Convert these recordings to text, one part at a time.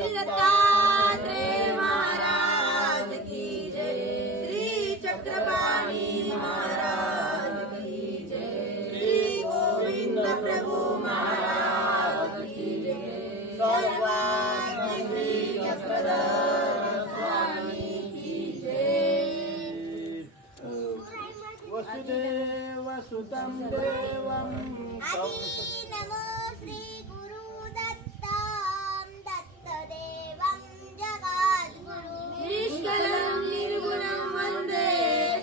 श्री दत्तात्रेय महाराज की जय। श्री चक्रपाणी महाराज की जय। श्री गोविंद प्रभु महाराज की जय। सर्वात्म श्री चक्रधर स्वामी की जय। वसुदेव सुतं देवं नमो श्री गुरुदत्तं दत्तदेवं जगद्गुरु निष्कलं निर्गुणं वन्दे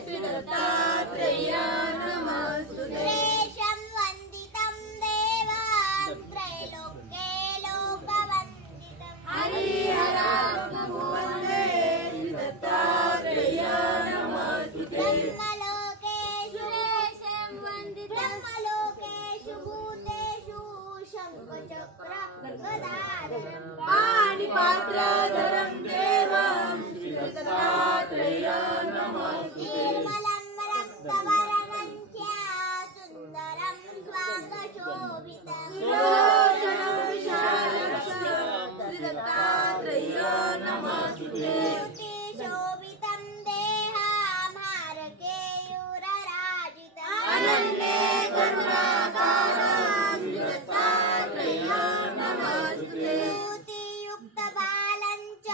श्री दत्तात्रेयं नमस्तुते। सुरेशं वन्दितं देवं त्रैलोक्ये लोकवन्दितं हरिहरं वन्दे श्री दत्तात्रेयं नमस्तुते। ब्रह्मलोकेषु सुरेशं वन्दितं ब्रह्मलोकेषु भूतेषु शङ्खचक्र गदाधरं पाणिपात्रधरं देवं श्री दत्तात्रेयं नमस्तुते। निर्मलं रक्तवर्णं च सुन्दरं स्वाङ्गशोभितं सुलोचनं विशालक्षं श्री दत्तात्रेयं नमस्तुते। शोभितं देहं हारकेयूरराजितम् अनन्ये करुणाकारं श्री दत्तात्रेयं नमस्तुते। युक्तबालं च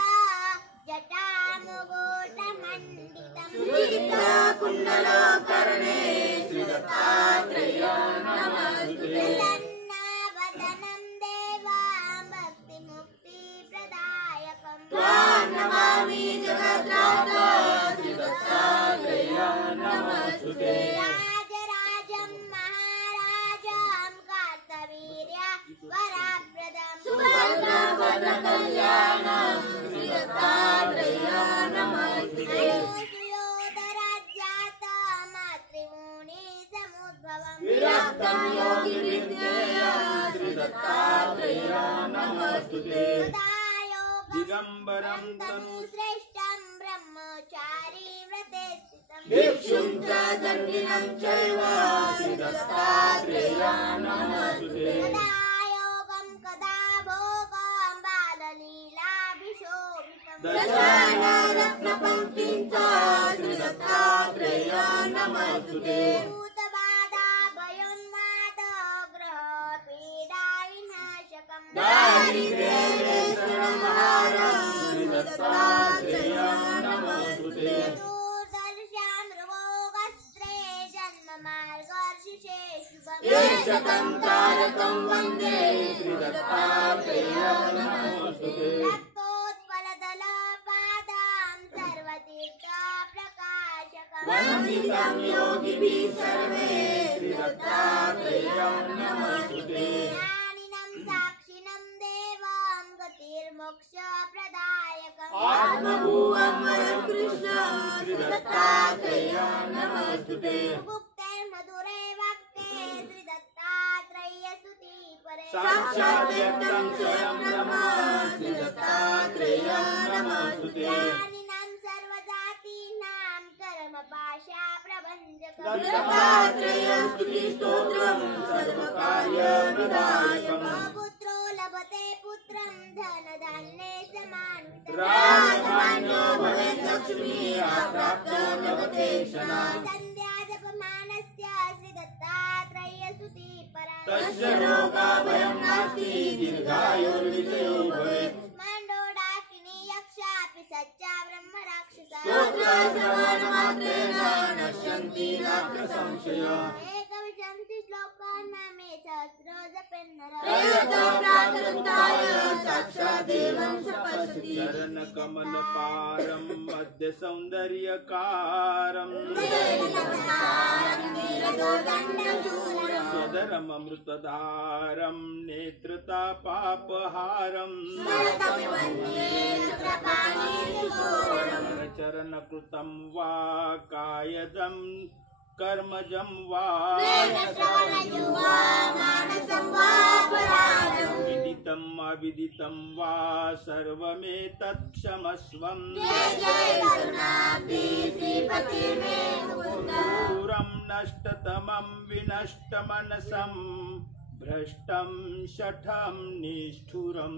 जटामुकुटमण्डितं सुदीप्तकुण्डलकर्णे श्री दत्तात्रेयं नमस्तुते। प्रसन्नवदनं देवं भक्तिमुक्तिप्रदायकं त्वां नमामि जगत्राता श्री दत्तात्रेयं नमस्तुते। राजराजं महाराजं कार्तवीर्य वराप्रदं सुभद्रभद्रकल्याणं श्री दत्तात्रेयं नमस्तुते। सुयोधराज्यातं मातृमुनिसमुद्भवं विरक्तं योगिविद्यया श्री दत्तात्रेयं नमस्तुते। दिगंबरं तनुश्रेष्ठं ब्रह्मचारी व्रते स्थितं भिक्षुं च दण्डिनं चैव श्री दत्तात्रेयं नमस्तुते। कदा योगं कदा भोगं बाललीलाभिशोभितं दशानरत्नपङ्क्तिं च श्री दत्तात्रेयं नमस्तुते। भूतबाधाभयोन्मादग्रहपीडाविनाशकं दारिद्र्येश्वरमहारं श्री दत्तात्रेयं नमस्तुते। दूरदर्शं मृगोगस्त्रे जन्ममार्गर्षिषे शुभम् येषकं तारकं वन्दे श्री दत्तात्रेयं नमस्तुते। रक्तोत्पलदलपादां सर्वतीर्थप्रकाशकम् वन्दितं योगिभिः सर्वे श्री दत्तात्रेयं नमस्तुते। ज्ञानिनं साक्षिणं देवं गतिर्मोक्षप्रदायकम् आत्मभूवं वरं कृष्णं श्री दत्तात्रेयं नमस्तुते। गुप्तैर्मधुरे वक्ते श्री दत्तात्रेयस्तुति परे साक्षात् व्यक्तं स्वयं ब्रह्म श्री दत्तात्रेयं नमस्तुते। ज्ञानिनं सर्वजातीनां कर्मपाशा प्रभञ्जकम् दत्तात्रेयं स्तुतिस्तोत्रं सर्वकार्यप्रदायकम्। पुत्रो लभते पुत्रं धनधान्ये समान्वितम् राजमान्यो भवेत् लक्ष्मीः प्राप्तो लभते शनः। सन्ध्या जपमानस्य श्री दत्तात्रेयस्तुति परा तस्य रोगाभयं नास्ति दीर्घायुर्विजयो भवेत्। स्मण्डोडाकिनी यक्षापि सच्चा ब्रह्म राक्षसा स्तोत्रश्रवणमात्रेण नश्यन्ति नात्र संशयः। एकविंशति श्लोकानामे सहस्रो जपेन्नर प्रयतो प्रातरुत्थाय साक्षात् देवं स पश्यति। चरण कमल पारम मध्य सौंदर्यकारम सदरम अमृतधारम नेत्रता पापहारम चरण कृतं वा कायजं कर्मजं वा विदितं अविदितं वा सर्वमेतत् क्षमस्वम्। दूरं नष्टतमं विनष्टमनसं भ्रष्टं शठं निष्ठुरम्।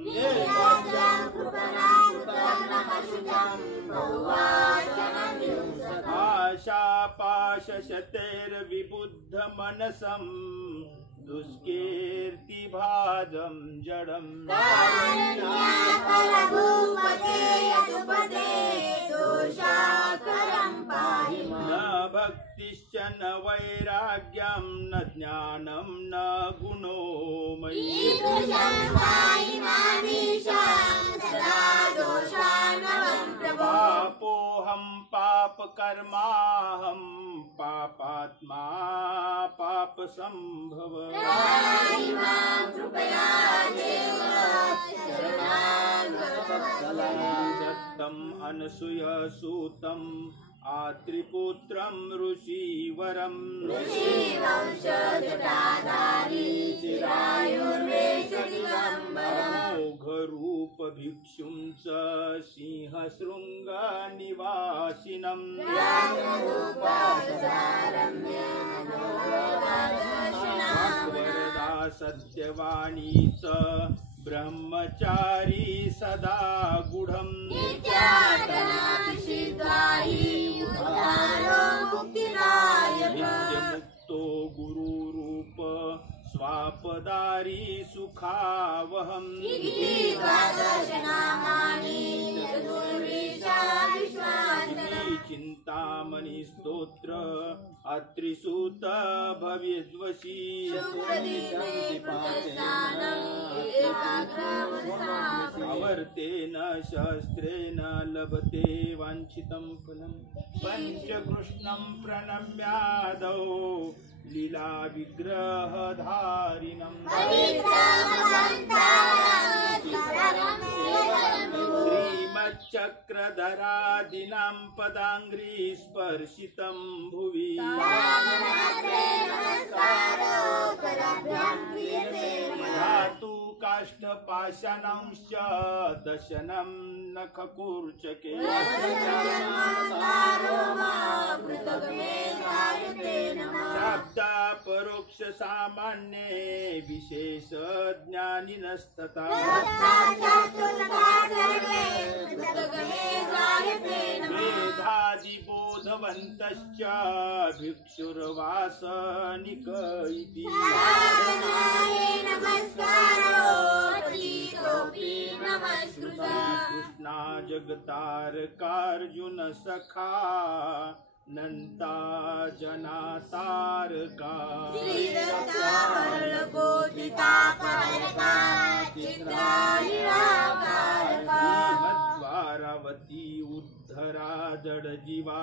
बहुवासनं हिंसकम् आशापाशशतैर्विबुद्धमनसं दुष्कीर्तिभाजं जडम् कारुण्याकर भूपते यदुपते दोषाकरं पाहि न भक्तिश्च न वैराग्यं न ज्ञानं न गुणो मयि ईदृशं सायिनामीशं सदा दोषार्णवं प्रभो पापोऽहं पापकर्माहं पापात्मा पापसम्भव पाहि मां कृपया देव शरणागतवत्सल दत्तम् अनसूयसूतम् आत्रिपुत्रं ऋषिवरम् ऋषिवंशजटाधारी चिरायुर्वेशदिगम्बरम् अमोघरूपभिक्षुं च सिंहशृङ्गनिवासिनम् वरदा सत्यवाणी च ब्रह्मचारी सदा गूढम् नित्यमुक्तो गुरुरूप स्वापदारी सुखावहम् चिन्तामणि स्तोत्र अत्रिसूत भवेद्वशी अवर्तेन शस्त्रेण लभते वाञ्छितं फलम् पञ्चकृष्णं प्रणम्यादौ लीला विग्रहधारिणम् श्रीमच्चक्रधरादिनां पदाङ्घ्रि स्पर्शितं भुवि धातु काष्ठपाषाणंश्च दशनं नखकूर्चके शाब्द परोक्ष सामान्ये विशेष ज्ञानिनस्तथा वेदादिबोधवन्तश्च भिक्षुर्वासनिक इति कृष्णा जगतारकार्जुन सखा नन्ता जना तारका श्रीमद्वारावती उद्धरा जडजीवा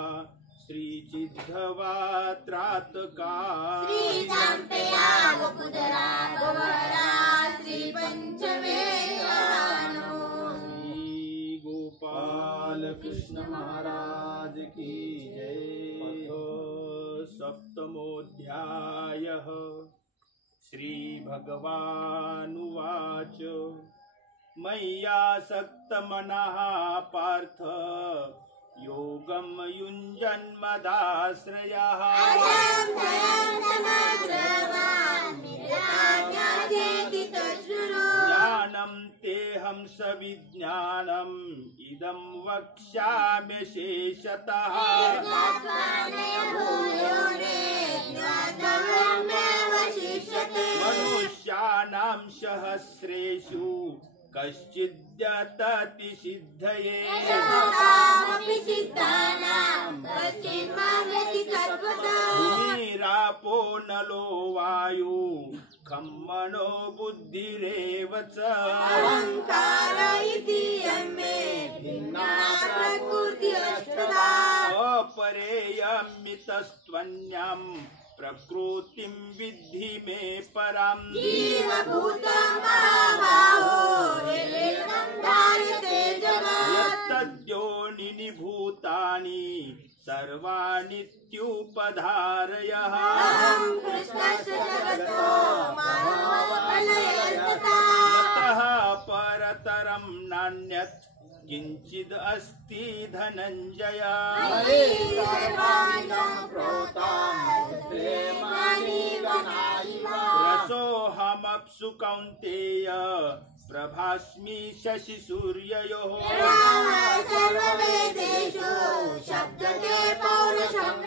श्रीचिद्धवा त्रातका गोपाल कृष्ण महाराज की जय। सप्तमोऽध्यायः श्रीभगवानुवाच मय्यासक्तमनः पार्थ योगं युञ्जन्मदाश्रयः ज्ञानं तेऽहं सविज्ञानम् इदं वक्ष्यामि शेषतः मनुष्याणां सहस्रेषु कश्चिद्यतति सिद्धये भूमिरापो नलो वायु खं मनो बुद्धिरेव च अपरेयमितस्त्वन्यं प्रकृतिं विद्धि मे पराम् यत्तद्योनिनि भूतानि सर्वानित्युपधारयः ततः परतरं नान्यत् किंचिद अस्ति धनंजय रसोऽहमप्सु कौन्तेय प्रभास्मि शशि सूर्ययोः सर्ववेदेषु शब्दके पौरुषं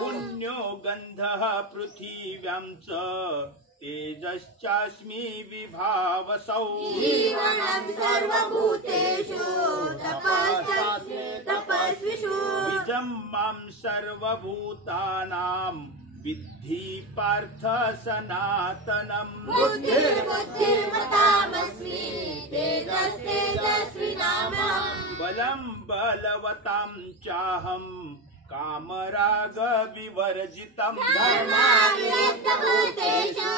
पुण्यो गन्धः पृथिव्यां च तेजश्चास्मि विभावसौ जीवनं सर्वभूतेषु तपस्विषु बीजं मां सर्वभूतानां विद्धि पार्थ सनातनम् बुद्धिर्मतामस्मि तेजस्तेजस्विनामहम् बलं बलवतां चाहं कामराग विवर्जितम् धर्माविरक्तभूतेषु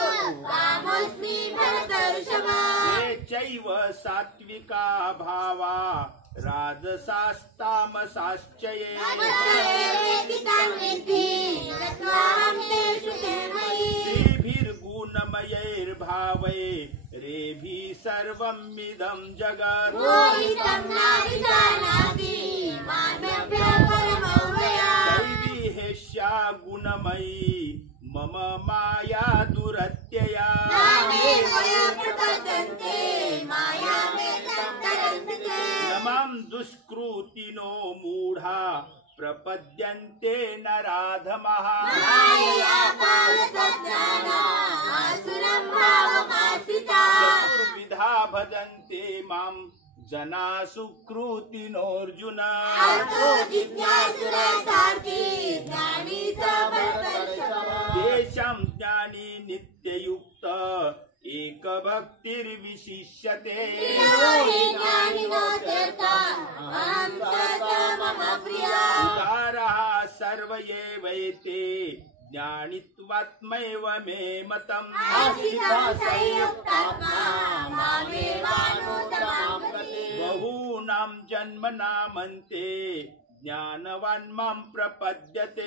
कामोऽस्मि भरतर्षभ ये चैव सात्विका भावा राजसास्तामसाश्च ये श्रीभिर्गुणमयैर्भावै रेभिः सर्वमिदं जगत् दैवी हेष्या गुणमयी मम माया दुरत्यया नमां दुष्कृतिनो मूढा प्रपद्यन्ते नराधमः चतुर्विधा भजन्ते मां जना सुकृतिनोऽर्जुन तेषां ज्ञानी नित्ययुक्त एकभक्तिर्विशिष्यते उदारः सर्व एवैते ज्ञानित्वात्मैव मे मतम् बहूनां जन्मनामन्ते ज्ञानवान् मां प्रपद्यते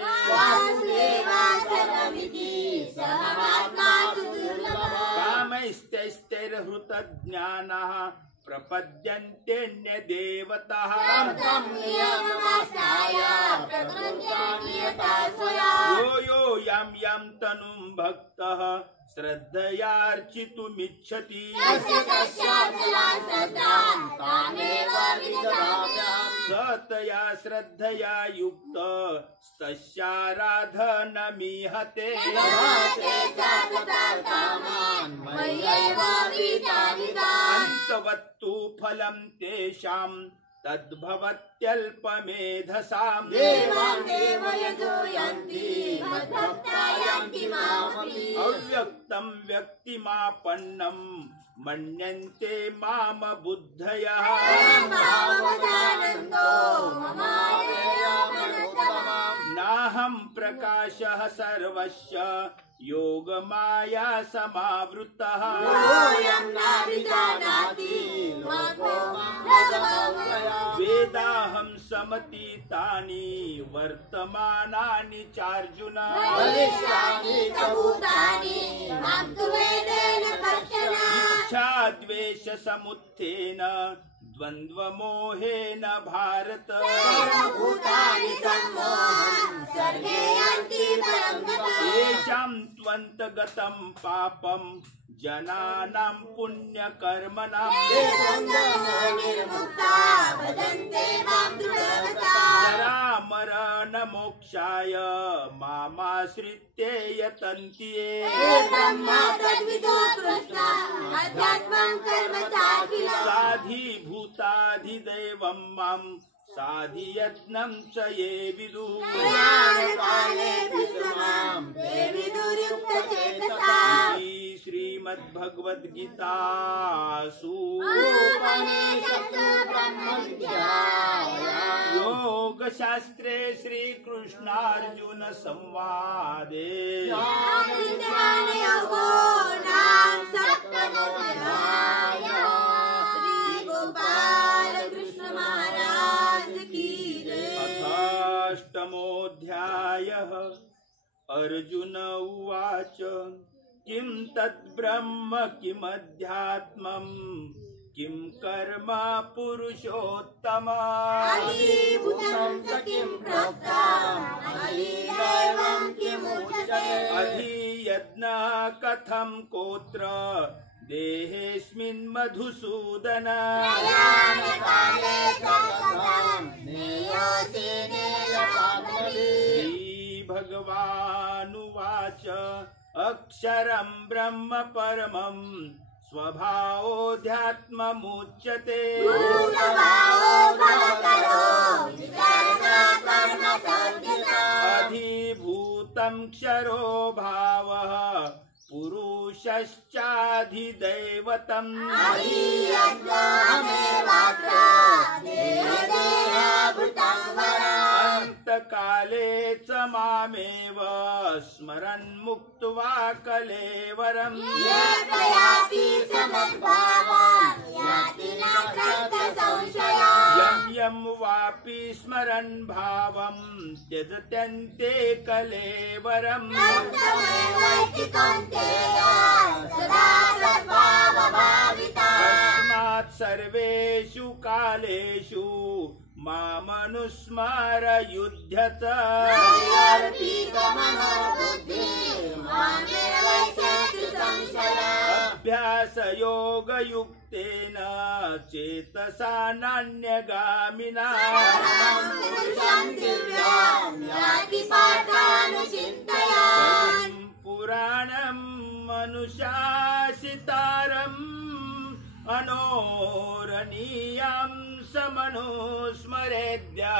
कामैस्तैस्तैर्हृतज्ञानः प्रपद्यन्तेऽन्यदेवतः यो यो यां यां तनुं भक्तः श्रद्धयार्चितुमिच्छति स तया श्रद्धया युक्त तस्याराधनमीहते अन्तवत्तु फलं तेषां तद्भवत्यल्पमेधसाम् अव्यक्तं व्यक्तिमापन्नं मन्यन्ते माम बुद्धयः नाहं प्रकाशः सर्वस्य योगमाया समावृतः वेदाहं समतीतानि वर्तमानानि चार्जुन इच्छा द्वेष समुत्थेन द्वन्द्वमोहेन भारत येषां त्वन्तगतं पापं जनानां पुण्यकर्मणां जरामरणमोक्षाय मामाश्रित्य यतन्ति ये साधिभूताधिदैवं मां साधियत्नं च ये विदुः श्रीमद्भगवद्गीतासु योगशास्त्रे श्रीकृष्णार्जुन संवादे अथाष्टमोऽध्यायः अर्जुन उवाच किं तद्ब्रह्म किमध्यात्मम् किं कर्म पुरुषोत्तम अधियज्ञः कथं कोत्र देहेऽस्मिन् मधुसूदन प्रयाणकाले सर्वदां नेयोऽसि नेयसाधने श्रीभगवानुवाच अक्षरं ब्रह्म परमं स्वभावोऽध्यात्ममुच्यते भूतभावो भवकरो विसर्गा कर्म संज्ञिता अधिभूतं क्षरो भावः पुरुषश्चाधिदैवतम् अधीयज्ञामेवात्र देहदेहाभृतं वरा अन्तकाले च मामेव स्मरन् मुक्त्वा कलेवरम् ये प्रयाति समद्भावान् याति न संशयान् यं यं वापि स्मरन् भावं त्यजत्यन्ते कलेवरम् तमेवैति कौन्तेय सदा तद्भावभाविता तस्मात् सर्वेषु कालेषु मामनुस्मर युध्यत अभ्यासयोगयुक्तेन चेतसा नान्यगामिना पुराणं मनुशासितारम् अनोरणीयं समनुस्मरेद्या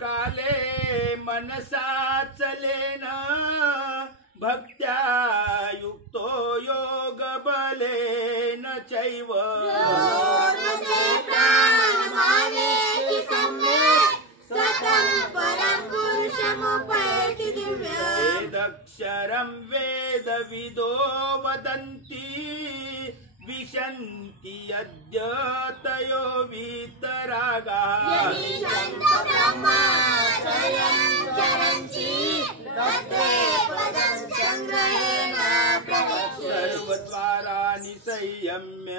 काले मनसा चलेन भक्त्या युक्तो योगबलेन चैव वेदक्षरं वेदविदो वदन्ति विशन्ति यद्यतयो वीतरागाः सर्वद्वाराणि संयम्य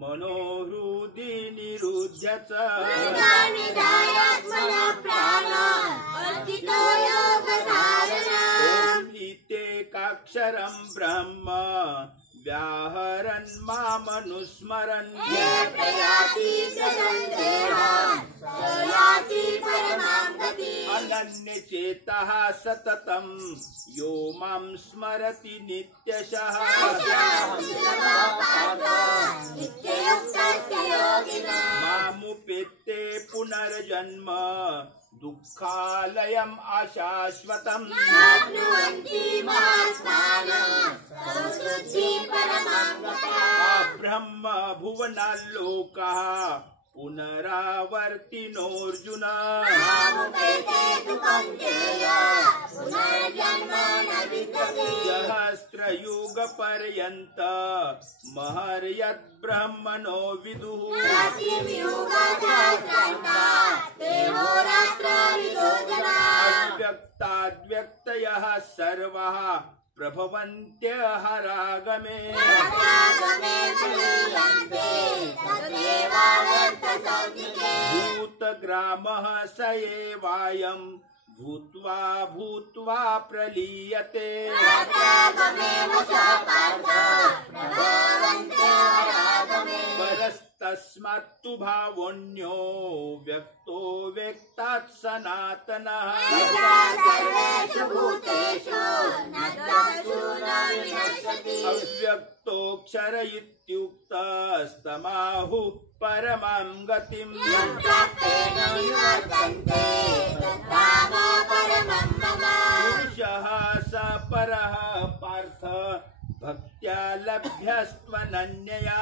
मनोहृदि निरुध्य च इत्येकाक्षरं ब्रह्म व्याहरन् मामनुस्मरन् अनन्यचेतः सततं यो मां स्मरति नित्यशः मामुपेत्ते पुनर्जन्म दुःखालयम् अशाश्वतम् ब्रह्म भुवनाल्लोकः पुनरावर्तिनोऽर्जुन सहस्रयुगपर्यन्त महर्यत् ब्रह्मणो विदुः अव्यक्ताद्व्यक्तयः सर्वः प्रभवन्त्यहरागमे भूतग्रामः स एवायं भूत्वा भूत्वा प्रलीयते परस्तस्मात्तु भावोऽन्यो व्यक्तो व्यक्तात् सनातनः अव्यक्तोऽक्षर इत्युक्तस्तमाहुः परमां गतिम् पुरुषः स परः पार्थ भक्त्या लभ्यस्त्वनन्यया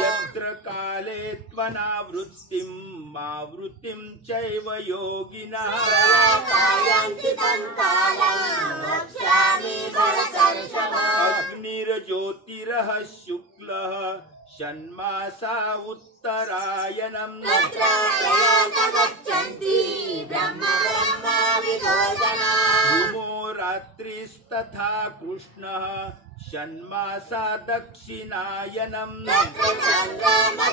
यत्र काले त्वनावृत्तिं मावृत्तिं चैव योगिनः अग्निर्ज्योतिरः शुक्लः षण्मासा उत्तरायणम् धूमो रात्रिस्तथा कृष्णः षण्मासा दक्षिणायनम् तत्र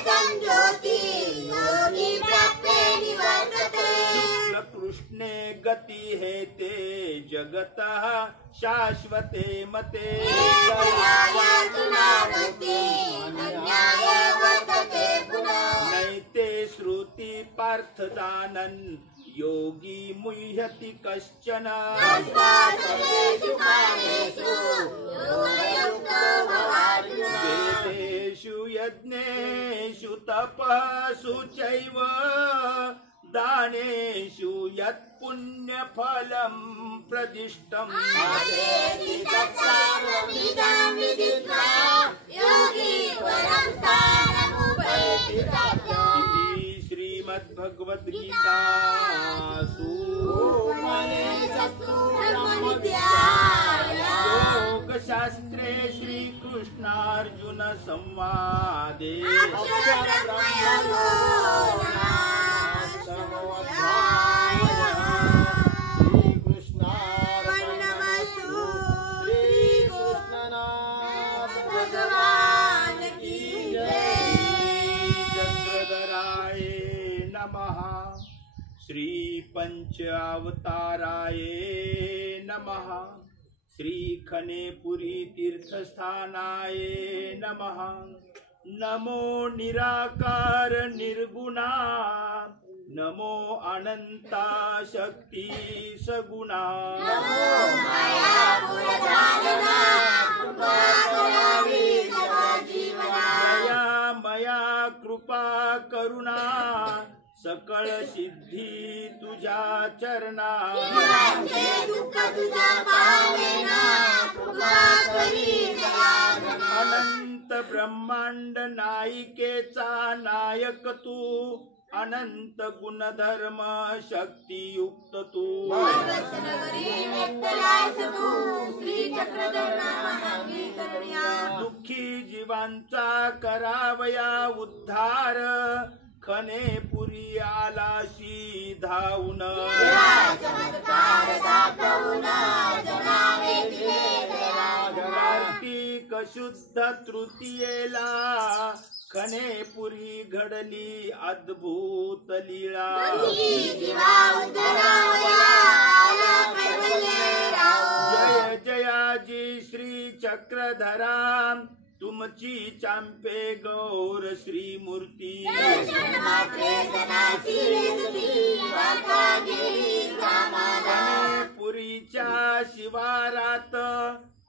संज्योति योगी प्राप्ते निवर्तते कृष्णे गति हेते जगतः शाश्वते मते अन्याय वर्तते पुनः नैते श्रुति पार्थ जानन् योगी मुह्यति कश्चन सर्वेषु कालेषु योगयुक्तो भवार्जुन वेदेषु यज्ञेषु तपसु चैव दानेषु यत् पुण्यफलं प्रदिष्टम् आदेति तत्सारमिदं विदित्वा योगी परं स्थानमुपैति सत्यम् इति श्रीमद्भगवद्गीतासु योगशास्त्रे श्रीकृष्णार्जुन संवादे चक्रधराय नमः। श्री पंचावताराय नमः। श्री खनेपुरी तीर्थस्थानाय नमः। नमो निराकार निर्गुणा नमो अनंता शक्ति सगुणा दया मया कृपा करुणा सकळ सिद्धी तुझ्या चरणा अनंत ब्रह्मांड नायिकेचा नायक तू अनंत गुणधर्म शक्तियुक्त तू दुःखी जीवांचा करावया उद्धार खनेपुरी आलाशी धावून कार्तिक शुद्ध तृतीयेला खनेपुरी घडली अद्भुत लीळा जय जयाजी श्री चक्रधरा तुमची चांपे गौर श्री मूर्ती खनेपुरीच्या शिवारात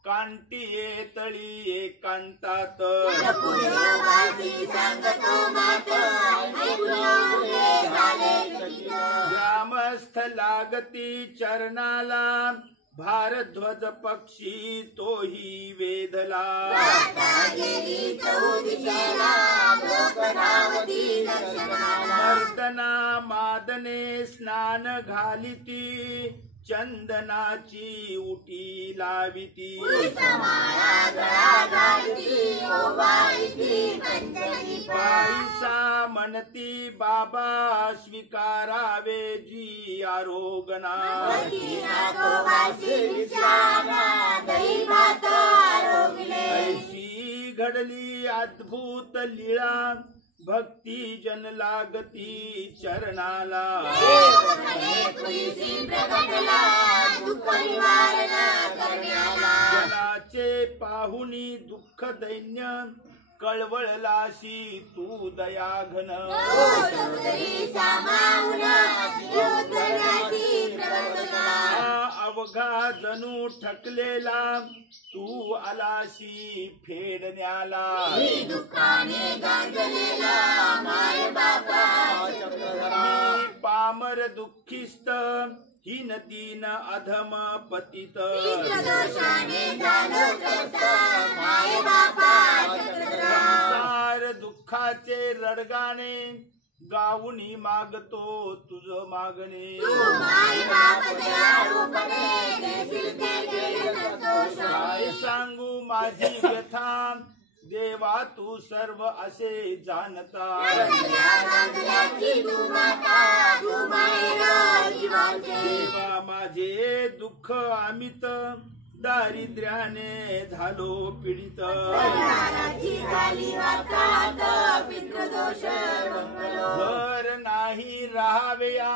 कांटिये तळी एकांतात ग्रामस्थ लागती चरणाला भारध्वज पक्षी तोही वेधला मर्दना मादने स्नान घालिती चंदनाची उटी लाविती बाईसा म्हणती बाबा स्वीकारावे जी आरोगणा ऐशी घडली अद्भुत लीळा भक्ती जन लागती चरणाला जनाचे पाहुनी दुःख दैन्य कळवळलाशी तू दयाघन अवघा जणू ठकलेला तू आलाशी फेडण्याला पामर दुःखिस्त हीन दीन अधम पतित संसार दुःखाचे रडगाणे गाऊनी मागतो तुझ मागणे काय सांगू माझी व्यथा देवा तू सर्व असे जाणता देवा माझे दुःख अमित दारिद्र्याने झालो पीडित परिवाराची झाली वाताहत पितृदोष मंगलो घर नाही राहावेया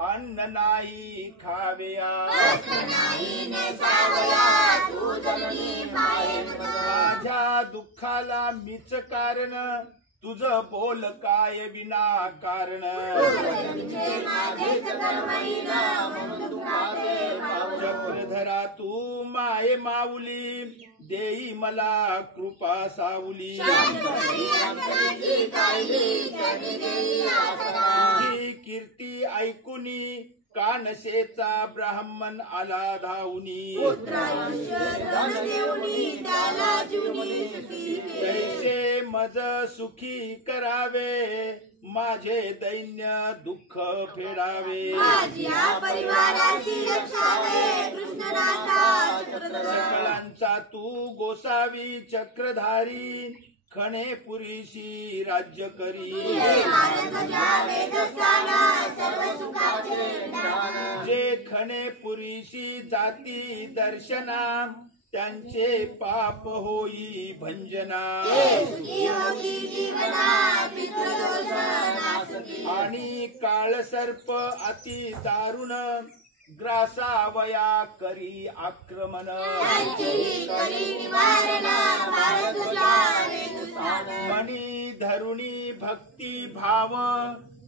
अन्न नाही खावेया वस्त्र नाही नेसावया तू जननी मायेमत माझ्या दुःखाला मीच कारण तुझ बोल काय विना कारण तुझे माझेच कर्महीन म्हणून दुखाते पाऊल चक्रधरा तू माये माऊली देई मला कृपा सावली शांतताई अंतराची कायली जनी देई आसरा तुझी कीर्ती ऐकुनी कानसेचा ब्राह्मण आला धावनी पुत्रायुष्य धन देऊनी त्याला जुनी सुखी केले तैसे मज सुखी करावे माझे दैन्य दुःख फेडावे माझ्या परिवाराची रक्षावे कृष्णनाथा चक्रधर सकळांचा तू गोसावी चक्रधारी खणे पुरीशी राज्य करी भारत जावे दस्ताना सर्व सुखाचे दान जे खणे पुरीशी जाती दर्शना त्यांचे पाप होई भंजना सुखी होती जीवना पितृदोष नासकी आणि काळ सर्प अति दारुण ग्रासावया करी आक्रमण त्यांची करी निवारण भारत जावे दुस्तान मणी धरुणी भक्ती भाव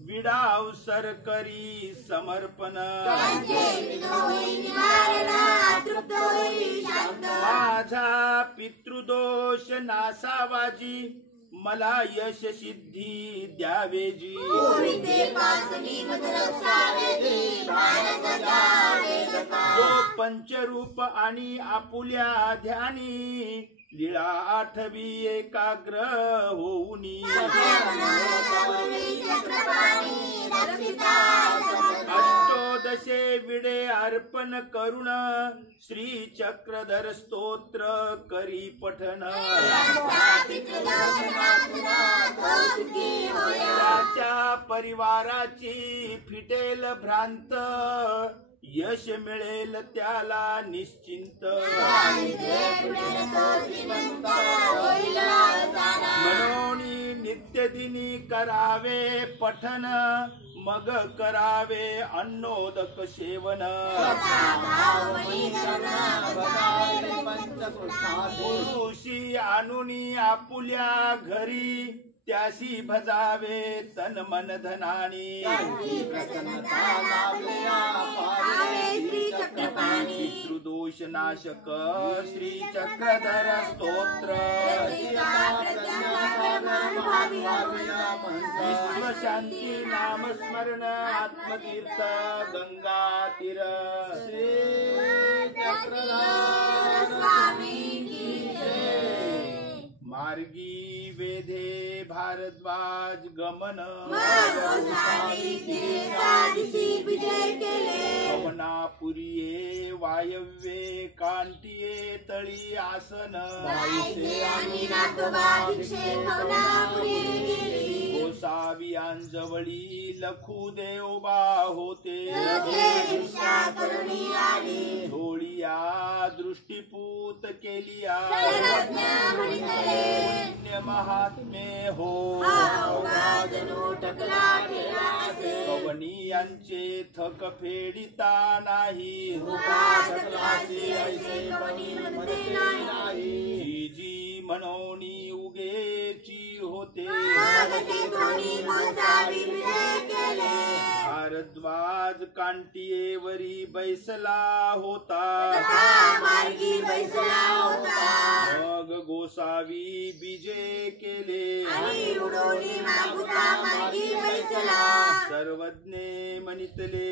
विडाव सर करी समर्पण त्यांचे विघ्न होई निवारण तृप्त होई शांत माझा पितृदोष नासावाजी मला यश सिद्धी द्यावेजी पूर्वी पासनी मत रक्षावेची भारत जावे दत्ता जो पंचरूप आणि आपुल्या ध्यानी लीळा आठवी एकाग्र होऊनी अष्टोदशे विडे अर्पण करुण श्री चक्रधर स्तोत्र करी पठण त्याच्या परिवाराची फिटेल भ्रांत यश मिळेल त्याला निश्चिंत म्हणून नित्यदिनी करावे पठन मग करावे अन्नोदक सेवन पुरुषी आणुनी आपुल्या घरी त्यासी भजावे तन मन धनानी पितृदोष नाशक श्री चक्रधर स्तोत्र विश्व शांती नाम स्मरण आत्मतीर्थ गंगा तीर श्री चक्रधर मार्गी वेधे भारद्वाज गमन पवनापुरिये वायव्ये कांटिये तळी आसन गोसावियांजवळी लखू देवबा होते धोळिया दृष्टीपूत केलिया पुण्य महात्मे हो कवनीयांचे थक फेडिता नाही जी जी मनोनी उगेची होते भारद्वाज कांटियेवरी बैसला होता मग गोसावी बीजे केले सर्वज्ञे म्हणितले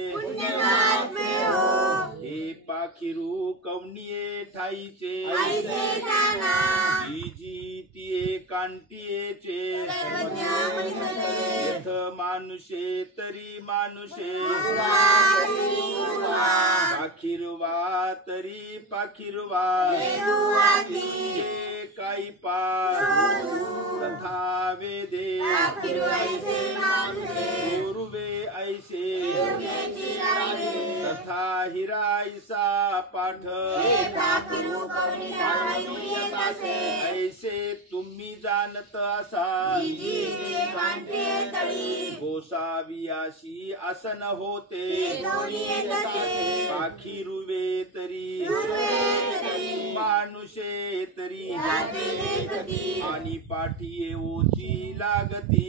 हे पाखिरू कवनिये ठाईचे जी जी तिये कांटियेचे यथ मानुषे तरी मानुषे पाखिरवा तरी पाखिरवा हे काही पार तथा वेदे गुरुवे ऐसे कथा हिराईसा पाठ ऐसे तुम्ही जाणत असा गोसावियाशी आसन होते पाखी रुवे तरी मानुषे तरी आणि पाठी येऊची लागती